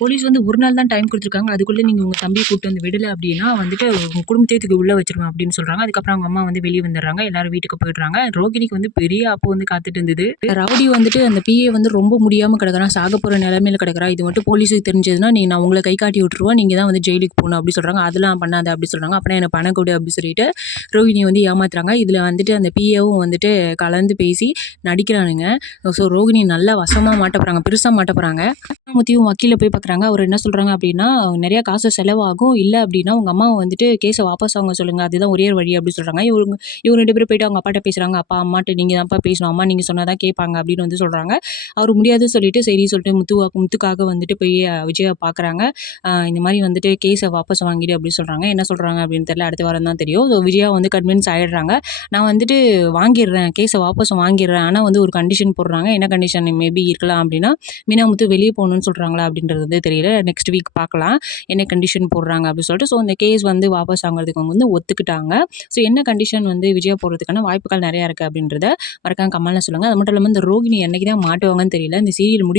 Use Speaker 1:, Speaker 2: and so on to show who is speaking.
Speaker 1: Police வந்து ஒரு நாள் தான் டைம் கொடுத்துருக்காங்க. அதுக்குள்ளே நீங்கள் உங்கள் தம்பியை கூப்பிட்டு வந்து விடலை அப்படின்னா வந்துட்டு உங்கள் குடும்பத்தையே தூக்கி உள்ளே வச்சிருவேன் அப்படின்னு சொல்கிறாங்க அதுக்கப்புறம் அவங்க அம்மா வந்து வெளியே வந்துடுறாங்க. எல்லாரும் வீட்டுக்கு போயிடுறாங்க. ரோகிணிக்கு வந்து பெரிய அப்போ வந்து காத்துட்டு இருந்தது. ரவுடி வந்துட்டு அந்த பிஏ வந்து ரொம்ப முடியாமல் கிடக்குறான். சாக போகிற நிலமையில கிடக்குறா. இது மட்டும் போலீஸுக்கு தெரிஞ்சதுன்னா நீ நான் உங்களை கை காட்டி விட்டுருவோம் நீங்கள் தான் வந்து ஜெயிலுக்கு போகணும் அப்படி சொல்கிறாங்க அதெல்லாம் பண்ணாத அப்படி சொல்கிறாங்க அப்புறம் எனக்கு பணம் கொடு அப்படி சொல்லிட்டு ரோகிணி வந்து ஏமாத்துறாங்க. இதில் வந்துட்டு அந்த பிஏவும் வந்துட்டு கலந்து பேசி நடிக்கிறானுங்க. ஸோ ரோகிணி நல்லா வசமாக மாட்ட போகிறாங்க பெருசாக மாட்ட போகிறாங்க முத்தியும் வக்கீலை போய் பார்க்குறாங்க அவர் என்ன சொல்கிறாங்க அப்படின்னா நிறையா காசு செலவாகும். இல்லை அப்படின்னா உங்கள் அம்மாவை வந்துட்டு கேஸை வாபஸ் வாங்க சொல்லுங்கள் அதுதான் ஒரே வழி அப்படின்னு சொல்கிறாங்க இவங்க இவங்க ரெண்டு பேரும் போயிட்டு அவங்க அப்பாட்ட பேசுகிறாங்க அப்பா அம்மாட்ட நீங்கள் தான்ப்பா பேசணும். அம்மா நீங்கள் சொன்னால் தான் கேட்பாங்க அப்படின்னு வந்து சொல்கிறாங்க அவர் முடியாதுன்னு சொல்லிட்டு சரி சொல்லிட்டு முத்துவா முத்துக்காக வந்துட்டு போய் விஜயை பார்க்குறாங்க இந்த மாதிரி வந்துட்டு கேஸை வாபஸ் வாங்கிடு அப்படின்னு சொல்கிறாங்க என்ன சொல்கிறாங்க அப்படின்னு தெரியல. அடுத்த வாரம் தான் தெரியும். ஸோ விஜயா வந்து கன்வின்ஸ் ஆகிடுறாங்க நான் வந்துட்டு வாங்கிடுறேன். கேஸை வாபஸ் வாங்கிடுறேன். ஆனால் வந்து ஒரு கண்டிஷன் போடுறாங்க. என்ன கண்டிஷன் மேபி இருக்கலாம் அப்படின்னா மீனா முத்து வெளியே போகணும்னு சொல்கிறாங்களா அப்படின்றது வந்து தெரியல. நெக்ஸ்ட் வீக் பார்க்கலாம். என்ன கண்டிஷன் போடுறாங்க அப்படின்னு சொல்லிட்டு ஸோ இந்த கேஸ் வந்து வாபஸ் வாங்குறதுக்கு அவங்க வந்து ஒத்துக்கிட்டாங்க. ஸோ என்ன கண்டிஷன் வந்து விஜயா போடுறதுக்கான வாய்ப்புகள் நிறையா இருக்குது அப்படின்றத மறக்காம கமலில் சொல்லுங்கள் அது மட்டும் இல்லாமல் இந்த ரோகிணி என்னைக்கு தான் மாட்டுவாங்கன்னு தெரியல. இந்த சீரியல் முடி